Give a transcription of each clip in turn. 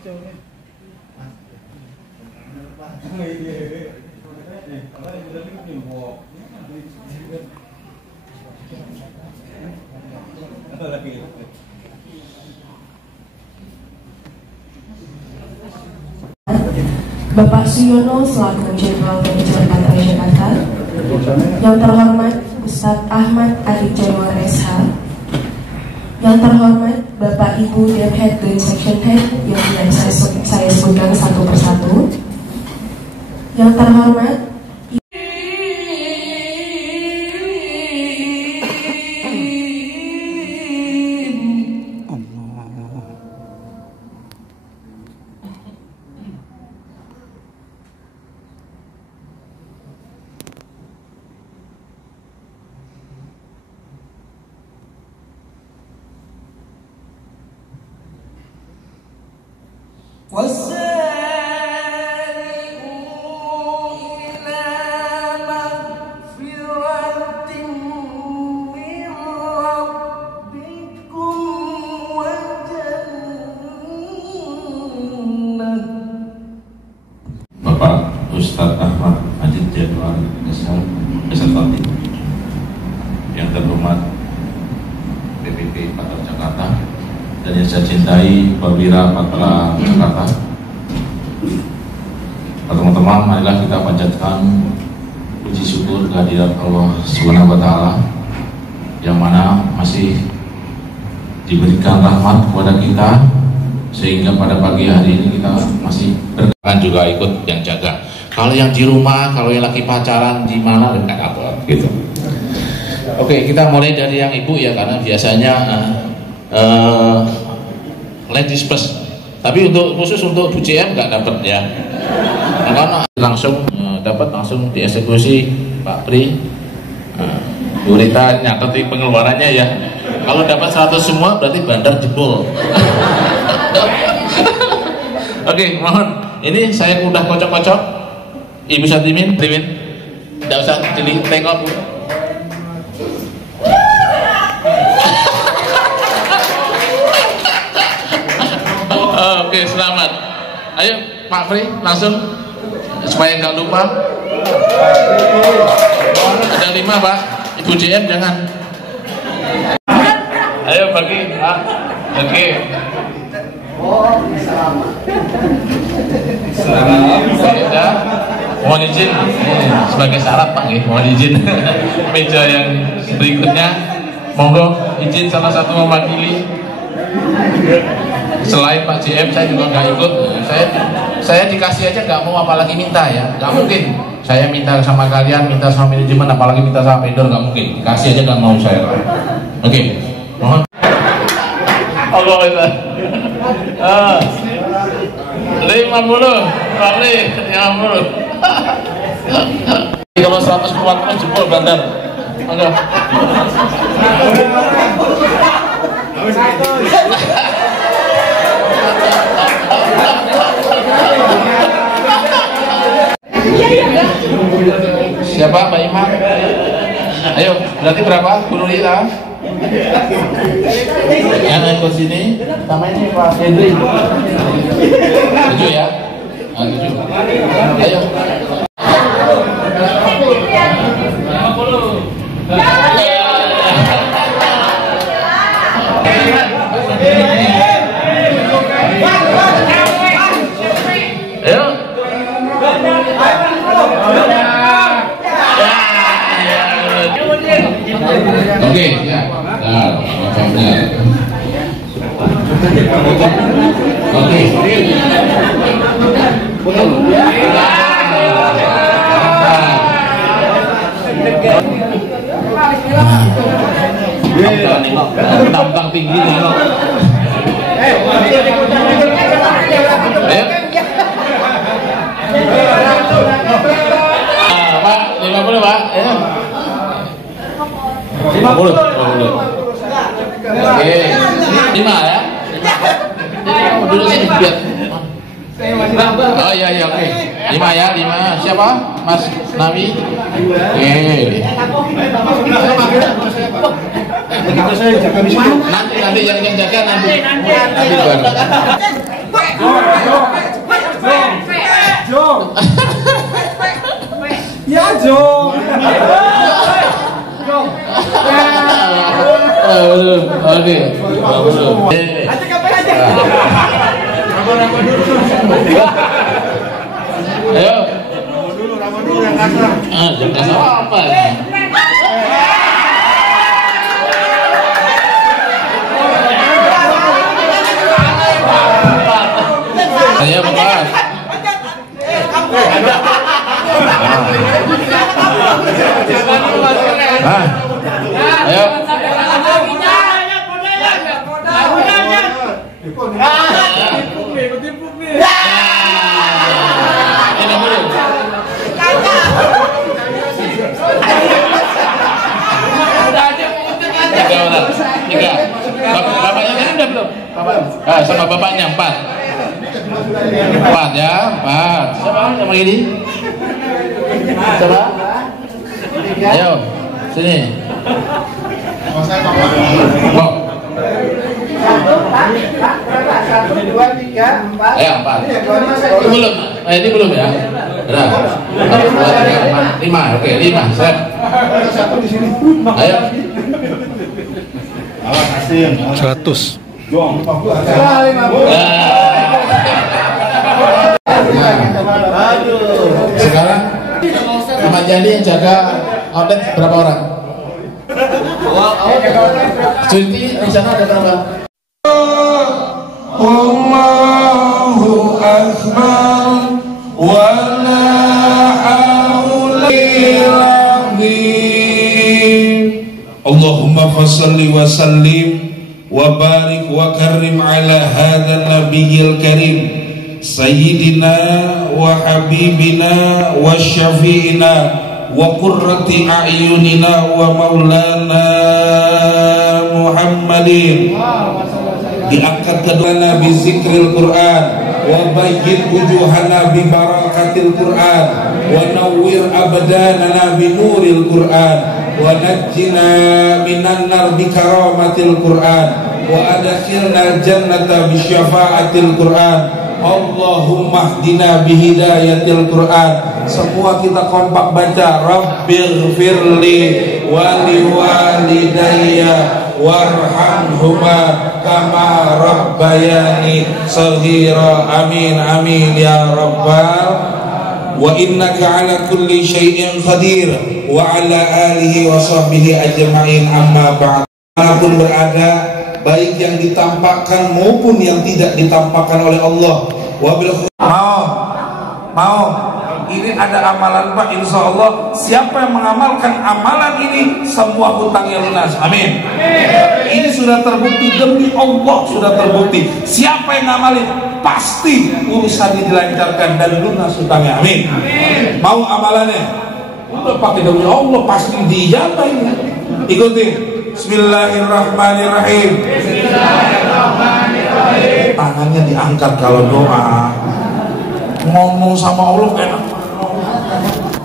Bapak Suyono selaku Jenderal Manajer Pantai Jakarta, yang terhormat Ustadz Ahmad Adi Januar SH, yang terhormat Bapak Ibu Dem Head dan Section Head yang tidak saya sebutkan satu persatu, yang terhormat Bapak Ustadz Ahmad Adi Januar SH, yang terhormat PPP Patra Jakarta dan yang saya cintai Perwira Patra Jakarta. Teman-teman, marilah kita panjatkan puji syukur kehadirat Allah Subhanahu wa Ta'ala yang mana masih diberikan rahmat kepada kita sehingga pada pagi hari ini kita masih berkan juga ikut yang jaga. Kalau yang di rumah, kalau yang lagi pacaran di mana dekat apa gitu. Oke, kita mulai dari yang ibu ya, karena biasanya ladies first. Tapi khusus untuk Bu CM nggak dapat ya. Karena langsung dapat langsung dieksekusi Pak Pri. Bu Rita nyatet pengeluarannya ya. Kalau dapat 100 semua berarti bandar jebol. Oke, mohon. Ini saya udah kocok-kocok. Ibu Satimin, tidak usah tengok. Oke, selamat. Ayo Pak Pri, langsung supaya nggak lupa. Ada 5 Pak. Ibu JM jangan. Ayo bagi Pak. Oke. Selamat. Mohon izin sebagai syarat Pak, mohon izin meja yang berikutnya. Monggo izin salah satu mewakili. Selain Pak JM saya juga nggak ikut. Saya dikasih aja nggak mau, apalagi minta ya, nggak mungkin. Saya minta sama kalian, minta sama manajemen, apalagi minta sama vendor, nggak mungkin. Dikasih aja nggak mau saya. Oke, mohon. Allah Allah. 50, Pak Li, 50. Kalau 140 jempol bandar. Enggak. Siapa Mbak Ima? Ayo, berarti berapa? Bu Nurila? Yang ikut sini namanya Pak Hendri. 7 ya? 7. Ayo. Oke, ya. Nah, macamnya. Oke. Tampang tinggi nengok. Ayo. Pak, 50 Pak. Ya. 50. Oke. 5 ya. Jadi dulu sini biar. Oh iya iya oke. 5 ya, 5. Siapa? Mas Nawi. Oke. Nanti yang jaga nanti baru. Ya Jong. Belum. Oke. Belum. Aja kapan aja. Ayo. Rama dulu yang kasar. Yang kasar apa? Saya Bapak. Ayo. Tiga. Bapaknya kan udah belum? Sama bapaknya 4 ya, 4. Siapa sama ini? Siapa? Ayo, sini. Kok? 1, 2, 3, 4. Ayo, 4. Belum? Ini belum ya? Udah. 1, 2, 3, 4, 5. Oke, 5. Set. Ayo. 100. Sekarang Ahmad Yani yang jaga outlet berapa orang? Cuti di sana ada berapa? Allahu Akbar wa la haula illa billah. Allahumma fassalli wa sallim wa barik wa karim ala hadha nabiyil karim sayyidina wa habibina wa syafi'ina wa qurrati a'yunina wa maulana Muhammadin. Diangkat kedua bi zikril Quran wa bayyin wujuhana bi barakatil Quran wa nawwir abdanana bi nuril Quran wa najjina minan nar bi karamatil Quran wa adkhilna jannata bi syafaatil Quran. Allahumma hdina bi hidayatil Quran. Semua kita kompak baca Rabbighfirli wa liwalidayya warhamhuma kama rabbayani shaghira. Amin amin ya rabbal. Wa innaka ala kulli syai'in qadir wa ala alihi wa sahbihi ajma'in. Amma ba'd. Manapun berada, baik yang ditampakkan maupun yang tidak ditampakkan oleh Allah. Mau ini ada amalan Pak, insya Allah siapa yang mengamalkan amalan ini semua hutangnya lunas. Amin. Ini sudah terbukti demi Allah, sudah terbukti. Siapa yang ngamalin pasti urusannya dilancarkan dan lunas hutangnya. Amin. Mau amalannya udah pakai demi Allah pasti dijabah ini. Ikuti. Bismillahirrahmanirrahim. Bismillahirrahmanirrahim. Tangannya diangkat kalau doa. Ngomong sama Allah enak.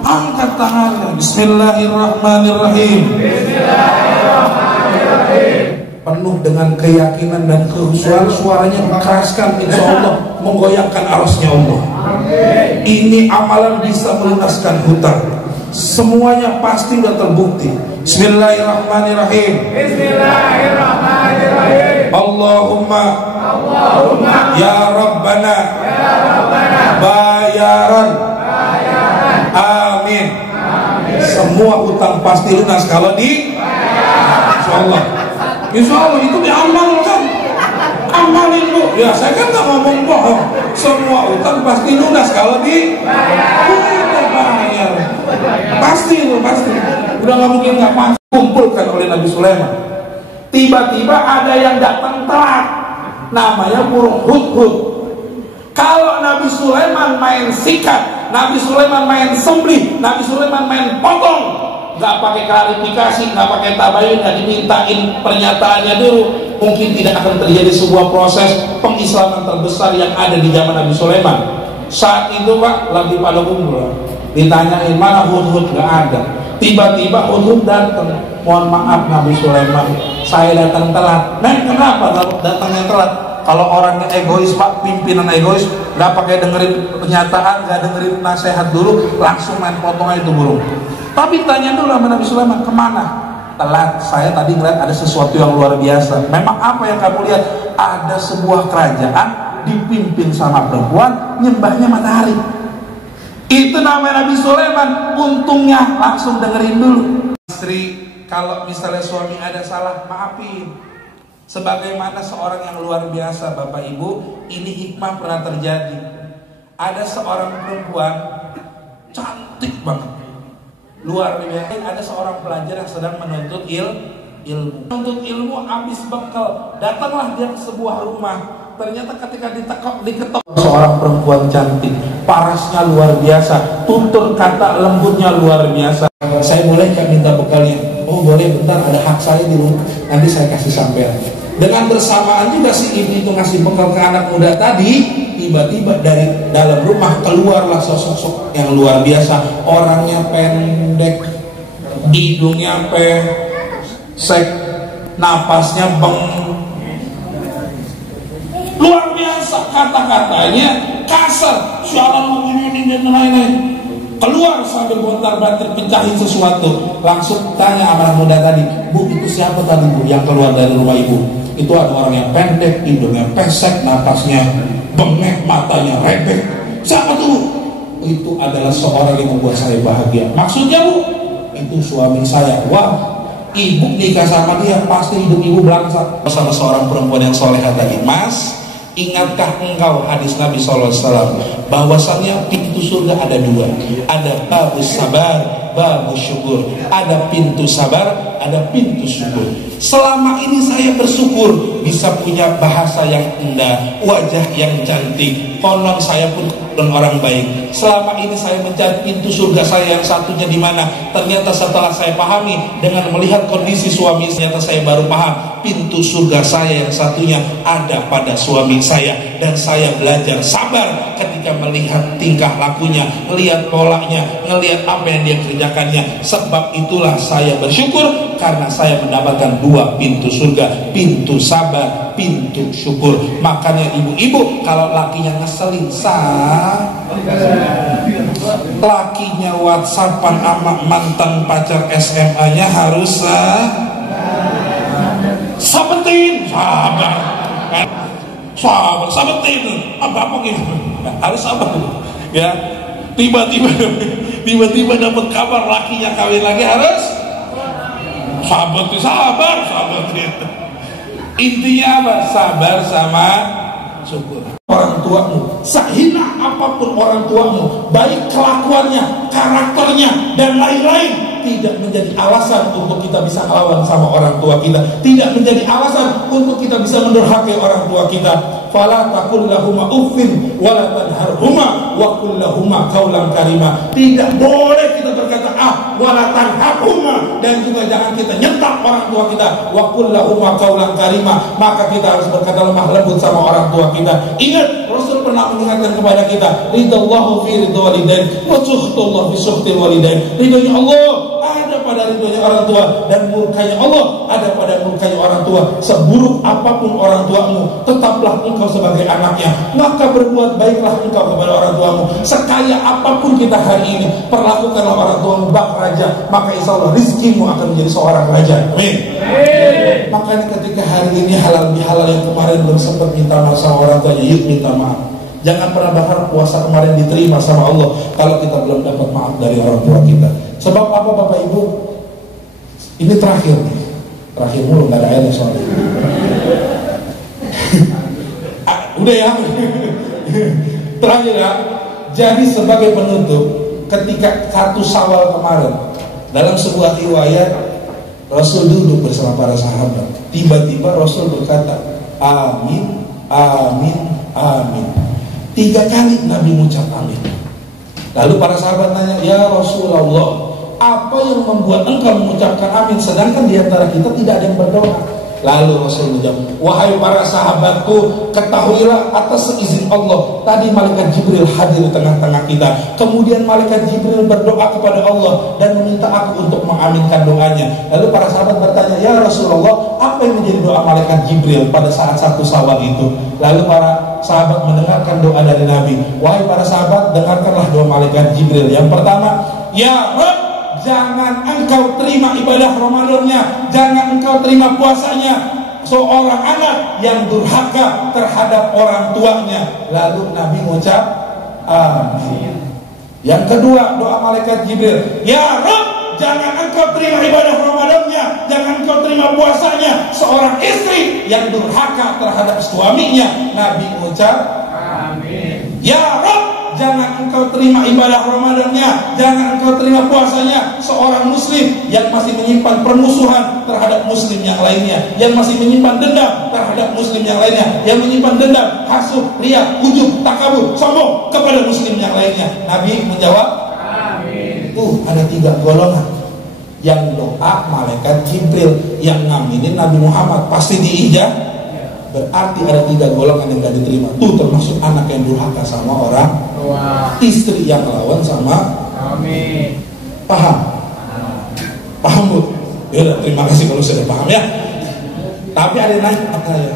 Angkat tangannya. Bismillahirrahmanirrahim. Bismillahirrahmanirrahim. Penuh dengan keyakinan dan kehusuan, suaranya dikeraskan, insya Allah menggoyangkan arasnya Allah. Ini amalan bisa melunaskan hutang. Semuanya pasti sudah terbukti. Bismillahirrahmanirrahim. Bismillahirrahmanirrahim. Allahumma ya Rabbana bayaran. Amin. Semua hutang pasti lunas kalau di insyaallah. Insyaallah itu diamalkan. Amalin bu. Ya saya kan nggak ngomong bohong. Semua hutang pasti lunas kalau di bayar. Pasti itu pasti. Udah nggak mungkin nggak pasti. Kumpulkan oleh Nabi Sulaiman. Tiba-tiba ada yang datang telat. Namanya burung hudhud. Kalau Nabi Sulaiman main sikat, Nabi Sulaiman main sembelih, Nabi Sulaiman main potong, nggak pakai klarifikasi, nggak pakai tabayun, nggak dimintain pernyataannya dulu, mungkin tidak akan terjadi sebuah proses pengislaman terbesar yang ada di zaman Nabi Sulaiman. Saat itu Pak lagi pada umroh, ditanyain mana hudhud, nggak ada. Tiba-tiba hudhud datang. Mohon maaf Nabi Sulaiman, saya datang telat. Nah kenapa datangnya telat? Kalau orangnya egois Pak, pimpinan egois, nggak pakai dengerin pernyataan, nggak dengerin nasihat dulu, langsung main potong itu burung. Tapi tanya dulu sama Nabi Sulaiman, kemana? Telat, saya tadi ngeliat ada sesuatu yang luar biasa. Memang apa yang kamu lihat? Ada sebuah kerajaan dipimpin sama perempuan, nyembahnya matahari. Itu namanya Nabi Sulaiman. Untungnya langsung dengerin dulu. Istri, kalau misalnya suami ada salah, maafin. Sebagaimana seorang yang luar biasa, Bapak Ibu, ini hikmah pernah terjadi. Ada seorang perempuan cantik banget, luar biasa. Ada seorang pelajar yang sedang menuntut ilmu. Menuntut ilmu habis bekal, datanglah dia ke sebuah rumah. Ternyata ketika diketok seorang perempuan cantik, parasnya luar biasa, tutur kata lembutnya luar biasa. Saya boleh kan minta bekalnya? Oh boleh, bentar, ada hak saya di rumah, nanti saya kasih sampean. Dengan bersamaan juga si ibu itu ngasih bekal ke anak muda tadi. Tiba-tiba dari dalam rumah keluarlah sosok yang luar biasa. Orangnya pendek, hidungnya pesek, napasnya luar biasa, kata-katanya kasar, sialan ini keluar sambil bontar-bantir pecahin sesuatu. Langsung tanya anak muda tadi, Bu, itu siapa tadi Bu yang keluar dari rumah ibu? Itu ada orang yang pendek, hidungnya pesek, napasnya bengek, matanya rebek. Siapa tuh? Itu adalah seorang yang membuat saya bahagia. Maksudnya Bu, itu suami saya. Wah, ibu nikah sama dia pasti hidup ibu belangsang. Sama seorang perempuan yang soleha tadi, Mas, ingatkah engkau hadis Nabi SAW bahwasannya pintu surga ada dua, ada babus sabar, babus syukur. Ada pintu sabar, ada pintu syukur. Selama ini saya bersyukur bisa punya bahasa yang indah, wajah yang cantik, konon saya pun orang baik. Selama ini saya mencari pintu surga saya yang satunya di mana. Ternyata setelah saya pahami dengan melihat kondisi suami, ternyata saya baru paham pintu surga saya yang satunya ada pada suami saya. Dan saya belajar sabar ketika melihat tingkah lakunya, melihat polanya, melihat apa yang dia kerjakannya. Sebab itulah saya bersyukur karena saya mendapatkan dua pintu surga, pintu sabar, pintu syukur. Makanya ibu-ibu kalau lakinya ngeselin, lakinya WhatsAppan sama mantan pacar SMA-nya harus sabetin, sabetin apa gitu, harus sabar ya. Tiba-tiba dapat kabar lakinya kawin lagi, harus sabar. Intinya apa? Sabar sama syukur. Orang tuamu, sehina apapun orang tuamu, baik kelakuannya, karakternya, dan lain-lain, tidak menjadi alasan untuk kita bisa melawan sama orang tua kita, tidak menjadi alasan untuk kita bisa mendurhakai orang tua kita. Fala taqul lahuma uffin wala tanharhuma wa qul lahuma qaulan karima. Tidak boleh kita berkata wala tanharhuma, dan juga jangan kita nyentak orang tua kita. Wa qul lahuma qaulan karima, maka kita harus berkata lemah lembut sama orang tua kita. Ingat, Rasul pernah mengingatkan kepada kita, ridallahu fi ridha walidain wa suhtullah fi suhtil walidain. Ridhonya Allah ada pada ridhonya orang tua, dan murkanya Allah ada pada murkanya orang tua. Seburuk apapun orang tuamu, tetaplah engkau sebagai anaknya, maka berbuat baiklah engkau kepada orang tuamu. Sekaya apapun kita hari ini, perlakukanlah orang tuamu bak raja, maka insya Allah rizkimu akan menjadi seorang raja. Amin. Makanya ketika hari ini halal bihalal yang kemarin belum sempat minta maaf sama orang tuanya, yuk minta maaf. Jangan pernah berharap puasa kemarin diterima sama Allah kalau kita belum dapat maaf dari orang tua kita. Sebab apa Bapak Ibu? Ini terakhir mulu, gak ada airnya soalnya. Udah ya. Terakhir ya. Jadi sebagai penutup, ketika 1 Syawal kemarin, dalam sebuah riwayat Rasul duduk bersama para sahabat. Tiba-tiba Rasul berkata, amin, amin, amin. 3 kali Nabi mengucap amin. Lalu para sahabat nanya, ya Rasulullah, apa yang membuat engkau mengucapkan amin sedangkan di antara kita tidak ada yang berdoa? Lalu Rasul menjawab, wahai para sahabatku, ketahuilah atas seizin Allah, tadi malaikat Jibril hadir di tengah-tengah kita. Kemudian malaikat Jibril berdoa kepada Allah dan meminta aku untuk mengaminkan doanya. Lalu para sahabat bertanya, ya Rasulullah, apa yang menjadi doa malaikat Jibril pada saat 1 Syawal itu? Lalu para sahabat mendengarkan doa dari Nabi. Wahai para sahabat, dengarkanlah doa malaikat Jibril. Yang pertama, ya Rabb, jangan engkau terima ibadah Ramadannya, jangan engkau terima puasanya seorang anak yang durhaka terhadap orang tuanya. Lalu Nabi mengucap amin. Yang kedua, doa malaikat Jibril, ya Rabb, jangan engkau terima ibadah Ramadannya, jangan engkau terima puasanya seorang istri yang durhaka terhadap suaminya. Nabi mengucap amin. Ya Rabb, jangan engkau terima ibadah Ramadannya, jangan engkau terima puasanya seorang muslim yang masih menyimpan permusuhan terhadap muslim yang lainnya, yang masih menyimpan dendam terhadap muslim yang lainnya, yang menyimpan dendam, hasud, riya, ujub, takabur, sombong kepada muslim yang lainnya. Nabi menjawab amin. Ada 3 golongan yang doa malaikat Jibril, yang ngaminin Nabi Muhammad pasti diijabah. Berarti ada 3 golongan yang gak diterima. Tuh termasuk anak yang durhaka sama orang, istri yang melawan sama amin. Paham? Paham Bu? Ya, terima kasih kalau sudah paham ya. Tapi ada yang nanya saya,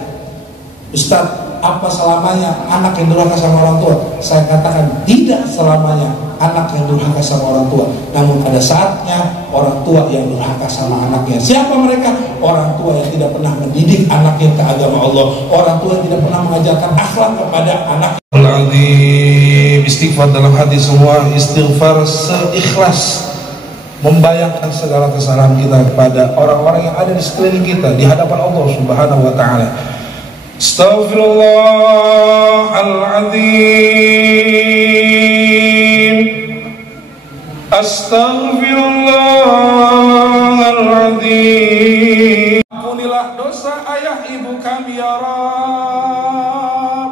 Ustaz, apa selamanya anak yang durhaka sama orang tua? Saya katakan tidak selamanya anak yang durhaka sama orang tua. Namun ada saatnya orang tua yang durhaka sama anaknya. Siapa mereka? Orang tua yang tidak pernah mendidik anaknya ke agama Allah, orang tua yang tidak pernah mengajarkan akhlak kepada anak. Istighfar dalam hati semua, istighfar seikhlas, membayangkan segala kesalahan kita kepada orang-orang yang ada di sekeliling kita di hadapan Allah Subhanahu wa taala. Astaghfirullahaladzim, astaghfirullahaladzim. Ampunilah dosa ayah ibu kami ya Rabb.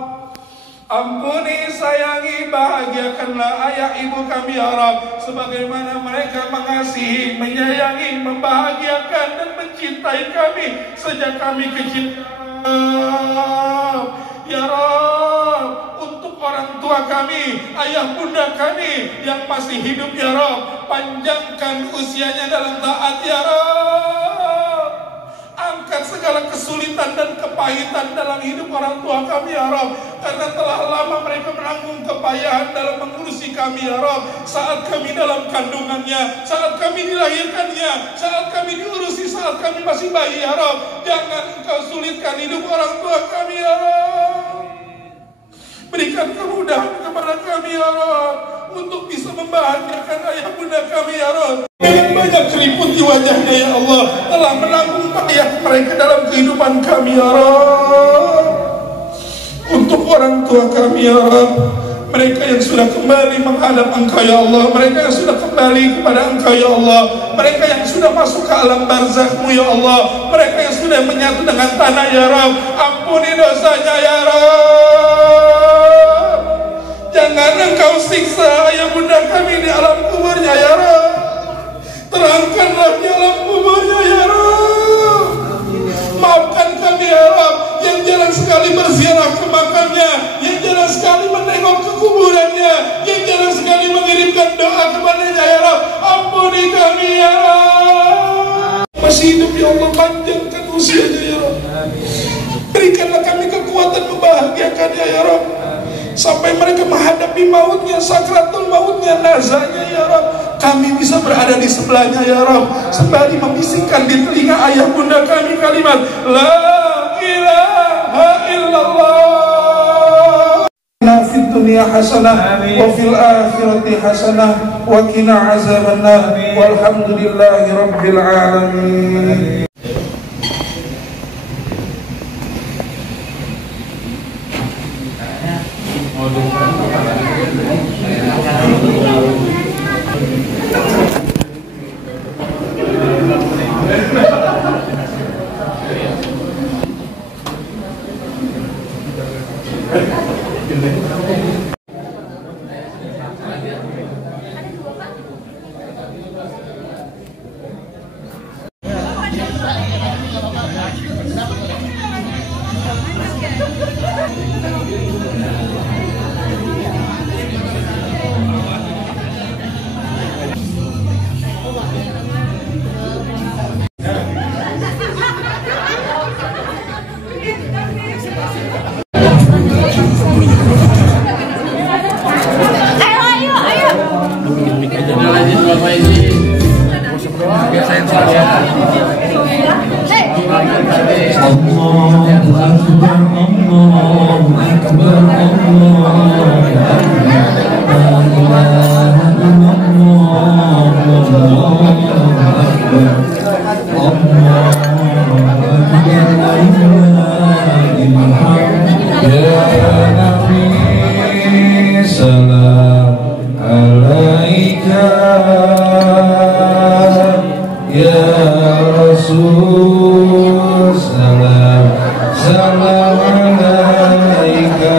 Ampuni, sayangi, bahagiakanlah ayah ibu kami ya Rabb, sebagaimana mereka mengasihi, menyayangi, membahagiakan dan mencintai kami sejak kami kecil. Ya Rabb, untuk orang tua kami, ayah bunda kami yang masih hidup ya Rabb, panjangkan usianya dalam taat ya Rabb. Angkat segala kesulitan dan kepahitan dalam hidup orang tua kami ya Rabb, karena telah lama mereka menanggung kepayahan dalam mengurusi kami ya Rabb. Saat kami dalam kandungannya, saat kami dilahirkannya, saat kami diurusi, saat kami masih bayi ya Rabb. Jangan engkau sulitkan hidup orang tua kami ya Rabb. Berikan kemudahan kepada kami ya Rabb, untuk bisa membahagiakan ayah bunda kami ya Rabb. Dengan banyak keriput di wajahnya ya Allah, telah menanggung payah mereka dalam kehidupan kami ya Rabb. Untuk orang tua kami ya Rabb, mereka yang sudah kembali menghadap Engkau ya Allah, mereka yang sudah kembali kepada Engkau ya Allah, mereka yang sudah masuk ke alam barzakh-Mu ya Allah, mereka yang sudah menyatu dengan tanah ya Rabb, ampuni dosanya ya Rabb. Jangan Engkau siksa ayah bunda kami di alam kuburnya ya Rabb. Terangkanlah di alam kuburnya ya Rabb. Maafkan kami ya Rabb, yang jarang sekali berziarah ke makamnya, yang jarang sekali menengok ke kuburannya, yang jarang sekali mengirimkan doa kepadanya ya Rabb. Ampuni kami ya Rabb. Masih hidup ya Allah, panjangkan usianya ya Rabb. Berikanlah kami kekuatan membahagiakannya ya Rabb, sampai mereka menghadapi mautnya, sakratul mautnya, nazanya ya Rabb, kami bisa berada di sebelahnya ya Rabb, sembari membisikkan di telinga ayah bunda kami kalimat la ilaha illallah. Fid dunya hasanah wa fil akhirati hasanah wa qina azabannar walhamdulillahi rabbil alamin. salam alaika ya Rasul, salam alaika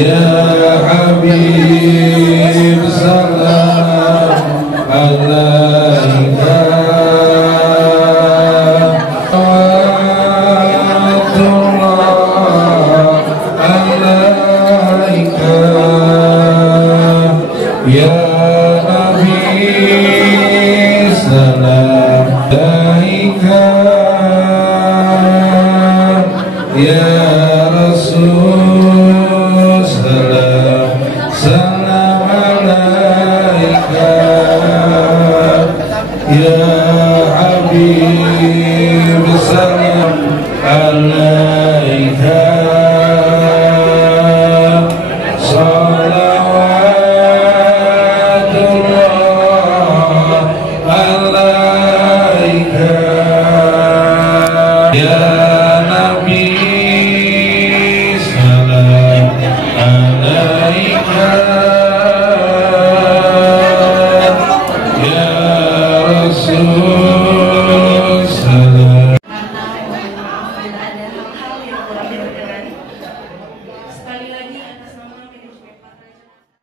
ya Habib, salam alaika ya Nabi, salam alaika ya Rasul, salam alaika ya Habib, salam alaika ya Nabi, salam alaika ya Rasul, salam. Karena mohon maaf bila ada hal-hal yang kurang berkenan